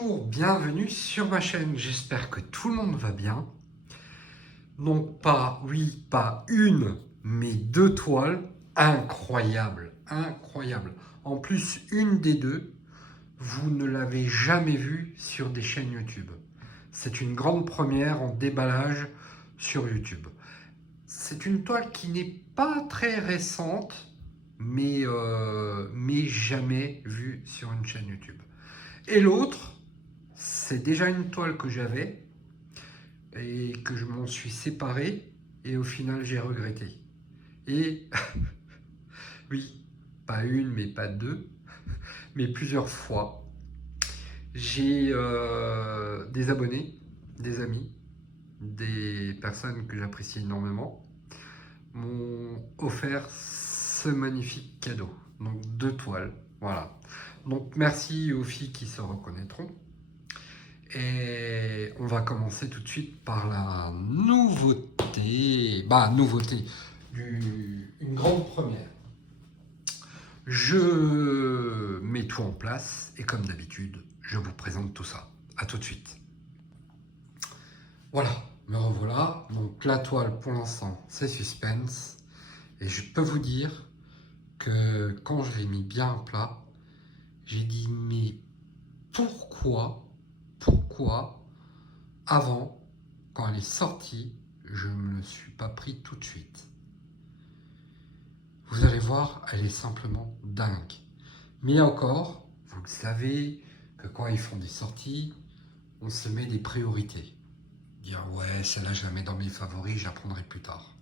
Bonjour, bienvenue sur ma chaîne, j'espère que tout le monde va bien. Donc pas une, mais deux toiles, incroyables, incroyables. En plus, une des deux, vous ne l'avez jamais vue sur des chaînes YouTube. C'est une grande première en déballage sur YouTube. C'est une toile qui n'est pas très récente, mais jamais vue sur une chaîne YouTube. Et l'autre, c'est déjà une toile que j'avais et que je m'en suis séparé et au final j'ai regretté. Et oui, pas une, mais pas deux, mais plusieurs fois, j'ai des abonnés, des amis, des personnes que j'apprécie énormément m'ont offert ce magnifique cadeau. Donc deux toiles, voilà. Donc merci aux filles qui se reconnaîtront. Et on va commencer tout de suite par la nouveauté. Une grande première. Je mets tout en place et comme d'habitude, je vous présente tout ça. A tout de suite. Voilà, me revoilà. Donc la toile pour l'instant, c'est suspense. Et je peux vous dire que quand je l'ai mis bien à plat, j'ai dit mais pourquoi avant, quand elle est sortie, je ne me le suis pas pris tout de suite. Vous allez voir, elle est simplement dingue. Mais encore, vous le savez, que quand ils font des sorties, on se met des priorités. Dire ouais, celle-là je la mets dans mes favoris, je la prendrai plus tard.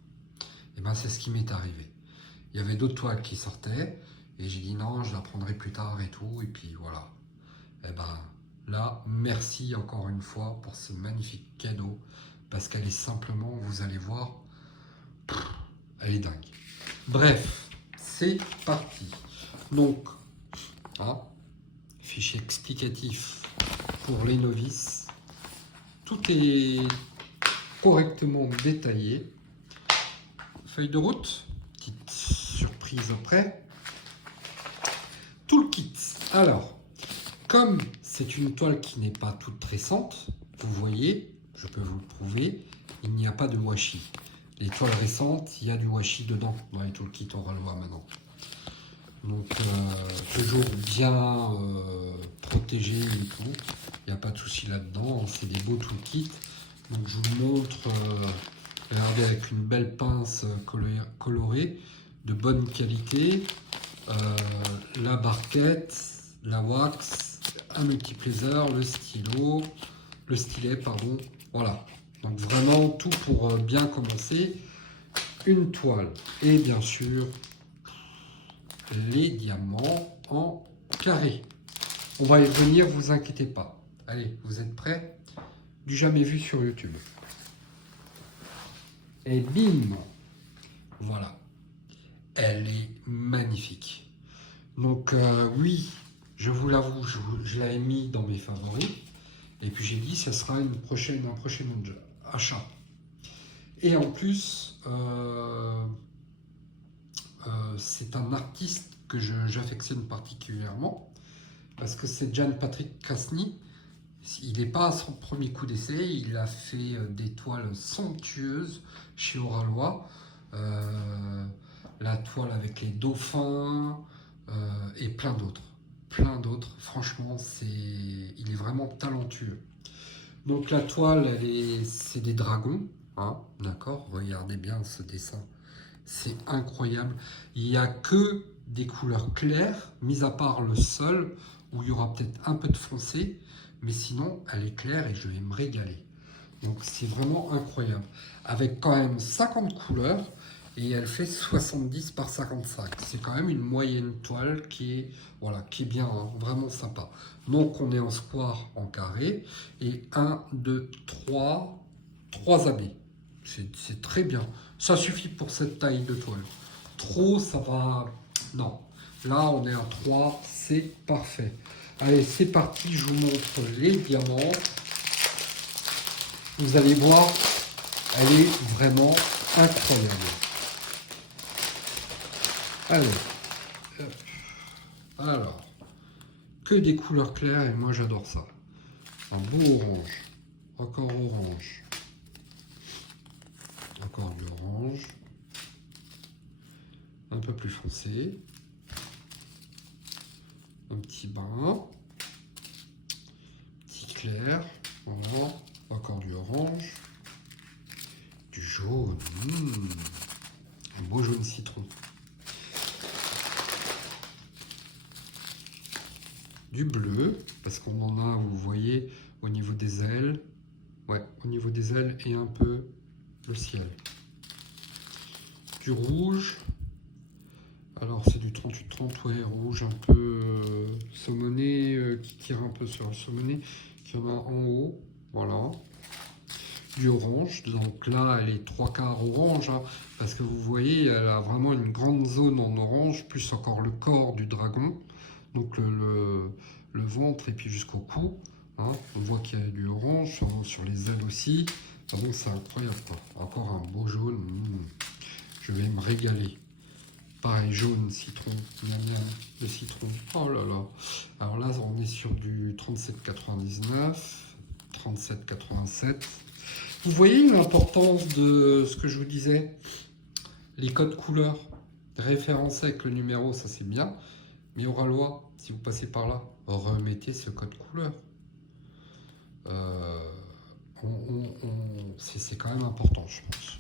Et bien c'est ce qui m'est arrivé. Il y avait d'autres toiles qui sortaient, et j'ai dit non, je la prendrai plus tard et tout, et puis voilà. Et ben là, merci encore une fois pour ce magnifique cadeau, parce qu'elle est simplement, vous allez voir, elle est dingue. Bref, c'est parti. Donc, fichier explicatif pour les novices. Tout est correctement détaillé. Feuille de route, petite surprise après. Tout le kit. Alors, comme c'est une toile qui n'est pas toute récente, vous voyez, je peux vous le prouver, il n'y a pas de washi. Les toiles récentes, il y a du washi dedans, dans les toolkits, on va le voir maintenant. Donc, toujours bien protégé et tout, il n'y a pas de souci là-dedans, c'est des beaux toolkits. Donc, je vous montre, regardez, avec une belle pince colorée, de bonne qualité, la barquette, la wax, un multiplaisir, le stylet, pardon, voilà. Donc vraiment tout pour bien commencer. Une toile et bien sûr les diamants en carré. On va y revenir, vous inquiétez pas. Allez, vous êtes prêts? Du jamais vu sur YouTube. Et bim, voilà. Elle est magnifique. Donc oui, je vous l'avoue, je l'avais mis dans mes favoris. Et puis j'ai dit, ça sera un prochain achat. Et en plus, c'est un artiste que j'affectionne particulièrement, parce que c'est Jan-Patrick Krasny. Il n'est pas à son premier coup d'essai, il a fait des toiles somptueuses chez Oralois. La toile avec les dauphins et plein d'autres. Franchement, il est vraiment talentueux. Donc la toile, c'est des dragons, d'accord. Regardez bien ce dessin, c'est incroyable. Il n'y a que des couleurs claires, mis à part le sol où il y aura peut-être un peu de foncé, mais sinon elle est claire et je vais me régaler. Donc c'est vraiment incroyable, avec quand même 50 couleurs. Et elle fait 70 par 55. C'est quand même une moyenne toile qui est bien, vraiment sympa. Donc on est en square en carré. Et 1, 2, 3 abbés. C'est très bien. Ça suffit pour cette taille de toile. Trop, ça va... Non. Là, on est à 3. C'est parfait. Allez, c'est parti. Je vous montre les diamants. Vous allez voir, elle est vraiment incroyable. Allez, alors, que des couleurs claires et moi j'adore ça. Un beau orange. Encore orange. Encore de l'orange. Un peu plus foncé. Un petit brun. Petit clair. Voilà. Encore du orange. Du jaune. Un beau jaune citron. Du bleu, parce qu'on en a, vous voyez, au niveau des ailes. Ouais, au niveau des ailes et un peu le ciel. Du rouge. Alors c'est du 38-30, ouais, rouge un peu saumoné, qui tire un peu sur le saumoné, qui en a en haut, voilà. Du orange, donc là elle est 3/4 orange, hein, parce que vous voyez, elle a vraiment une grande zone en orange, plus encore le corps du dragon, donc le ventre et puis jusqu'au cou, hein. On voit qu'il y a du orange sur les ailes aussi, enfin bon, c'est incroyable quoi. Encore un beau jaune, je vais me régaler. Pareil, jaune, citron, le citron, oh là là. Alors là, on est sur du 37,99, 37,87. Vous voyez l'importance de ce que je vous disais, les codes couleurs, référencés avec le numéro, ça c'est bien, mais aura loi, si vous passez par là, remettez ce code couleur. C'est quand même important, je pense.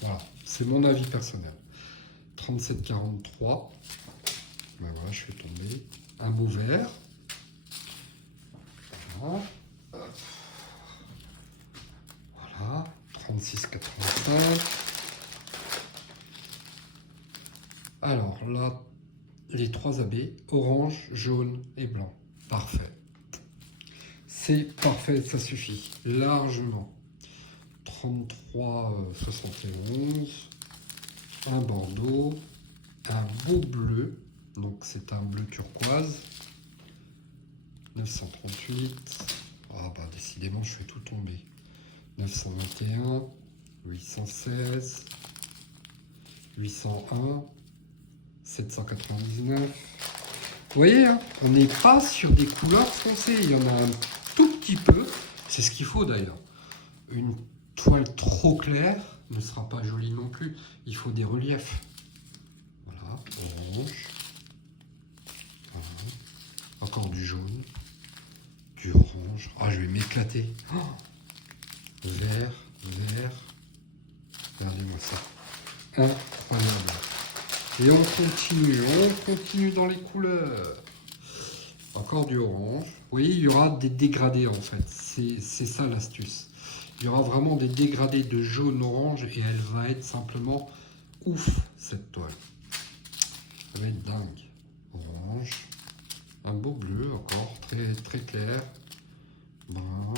Voilà, c'est mon avis personnel. 37,43. Ben voilà, je fais tomber un beau vert. Voilà. Voilà. 36,85. Alors là, les 3 AB, orange, jaune et blanc. Parfait. C'est parfait, ça suffit. Largement. 33,71. Un bordeaux. Un beau bleu. Donc c'est un bleu turquoise. 938. Ah bah décidément je fais tout tomber. 921. 816. 801. 799. Vous voyez, hein, on n'est pas sur des couleurs foncées. Il y en a un tout petit peu. C'est ce qu'il faut d'ailleurs. Une toile trop claire ne sera pas jolie non plus. Il faut des reliefs. Voilà, orange. Voilà. Encore du jaune. Du orange. Ah, je vais m'éclater. Oh, vert, vert. Regardez-moi ça. Incroyable. Et on continue dans les couleurs. Encore du orange. Vous voyez, il y aura des dégradés en fait. C'est ça l'astuce. Il y aura vraiment des dégradés de jaune-orange et elle va être simplement ouf, cette toile. Ça va être dingue. Orange. Un beau bleu encore, très, très clair. Brun.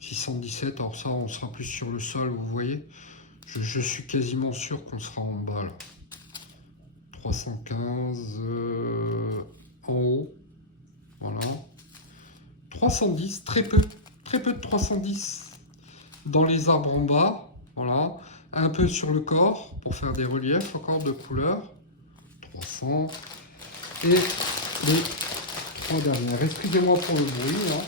617, alors ça, on sera plus sur le sol, vous voyez. Je suis quasiment sûr qu'on sera en bas là. 315 en haut. Voilà. 310, très peu de 310 dans les arbres en bas. Voilà. Un peu sur le corps pour faire des reliefs encore de couleurs. 300. Et les 3 dernières. Excusez-moi pour le bruit. Hein.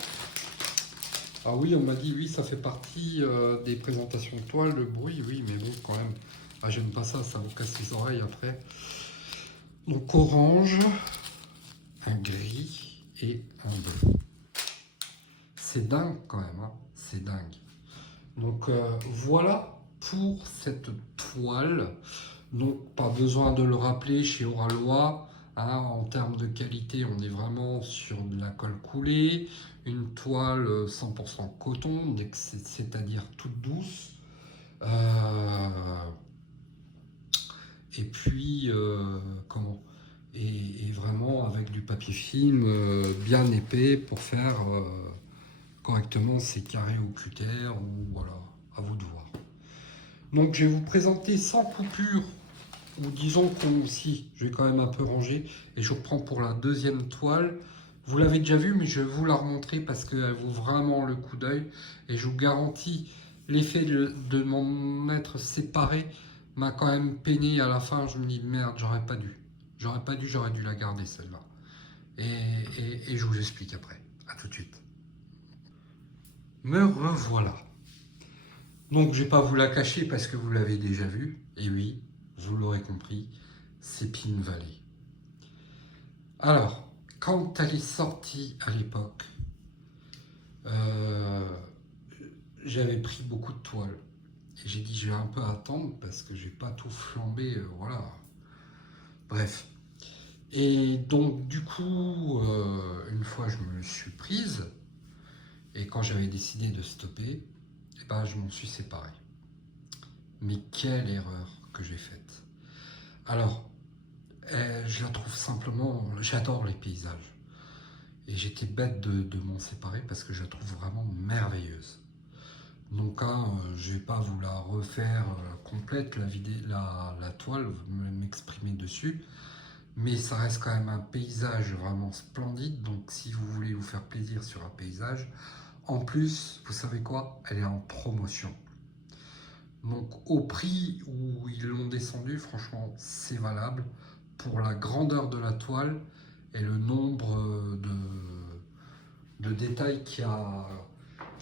Ah oui, on m'a dit oui, ça fait partie des présentations de toile, le bruit, oui, mais bon, quand même. Ah, j'aime pas ça, ça vous casse les oreilles après. Donc orange, un gris et un bleu. C'est dingue quand même, hein, c'est dingue. Donc voilà pour cette toile. Donc pas besoin de le rappeler chez Oralois. Hein, en termes de qualité, on est vraiment sur de la colle coulée, une toile 100% coton, c'est-à-dire toute douce. Et puis, comment et vraiment avec du papier film bien épais pour faire correctement ces carrés au cutter, ou voilà, à vous de voir. Donc je vais vous présenter sans coupure, ou disons qu'on si, je vais quand même un peu ranger, et je reprends pour la deuxième toile. Vous l'avez déjà vu, mais je vais vous la remontrer parce qu'elle vaut vraiment le coup d'œil, et je vous garantis, l'effet de m'en être séparé m'a quand même peiné à la fin. Je me dis merde, j'aurais pas dû, j'aurais dû la garder celle-là. Et je vous explique après. À tout de suite. Me revoilà. Donc je vais pas vous la cacher parce que vous l'avez déjà vu. Et oui, vous l'aurez compris, c'est Pin Valley. Alors, quand elle est sortie à l'époque, euh, j'avais pris beaucoup de toiles. Et j'ai dit je vais un peu attendre parce que j'ai pas tout flambé, voilà. Bref. Et donc du coup, une fois je me suis prise, et quand j'avais décidé de stopper, eh ben, je m'en suis séparé. Mais quelle erreur que j'ai faite. Alors, je la trouve simplement, j'adore les paysages. Et j'étais bête de m'en séparer parce que je la trouve vraiment merveilleuse. Donc hein, je vais pas vous la refaire complète, la toile, m'exprimer dessus. Mais ça reste quand même un paysage vraiment splendide. Donc si vous voulez vous faire plaisir sur un paysage, en plus, vous savez quoi? Elle est en promotion. Donc au prix où ils l'ont descendu, franchement, c'est valable pour la grandeur de la toile et le nombre de détails qu'il y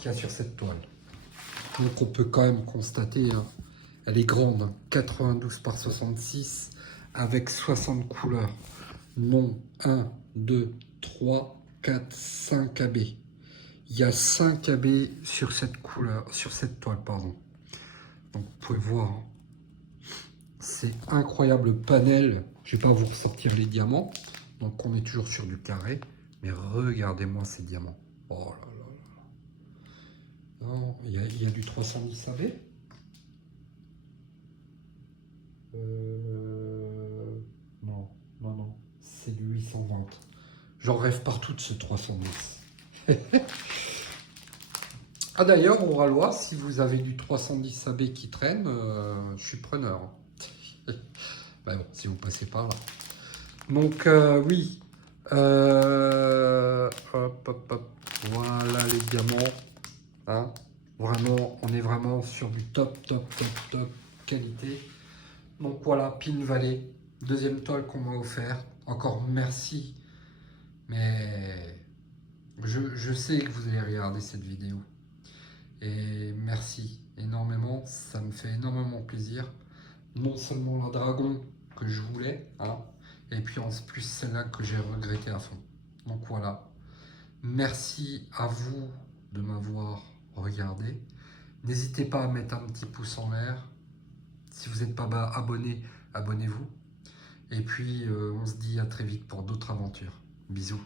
a sur cette toile. Donc on peut quand même constater, hein, elle est grande, hein, 92 par 66 avec 60 couleurs. Non 1, 2, 3, 4, 5 AB. Il y a 5 AB sur cette couleur, sur cette toile, pardon. Donc vous pouvez voir, hein, c'est incroyable panel. Je ne vais pas vous ressortir les diamants. Donc on est toujours sur du carré. Mais regardez-moi ces diamants. Oh là là là. Non, il y a du 310 AB. Non, non, non. C'est du 820. J'en rêve partout de ce 310. Ah d'ailleurs, au Ralois, si vous avez du 310 AB qui traîne, je suis preneur. Ben bon, si vous passez par là. Donc oui. Hop, hop, hop. Voilà les diamants. Hein. Vraiment, on est vraiment sur du top, top, top, top qualité. Donc voilà, Pin Valley. Deuxième toile qu'on m'a offert. Encore merci. Mais je sais que vous allez regarder cette vidéo. Et merci énormément. Ça me fait énormément plaisir. Non seulement la dragon que je voulais, hein, et puis en plus celle-là que j'ai regretté à fond. Donc voilà. Merci à vous de m'avoir regardé. N'hésitez pas à mettre un petit pouce en l'air. Si vous n'êtes pas abonné, abonnez-vous. Et puis on se dit à très vite pour d'autres aventures. Bisous.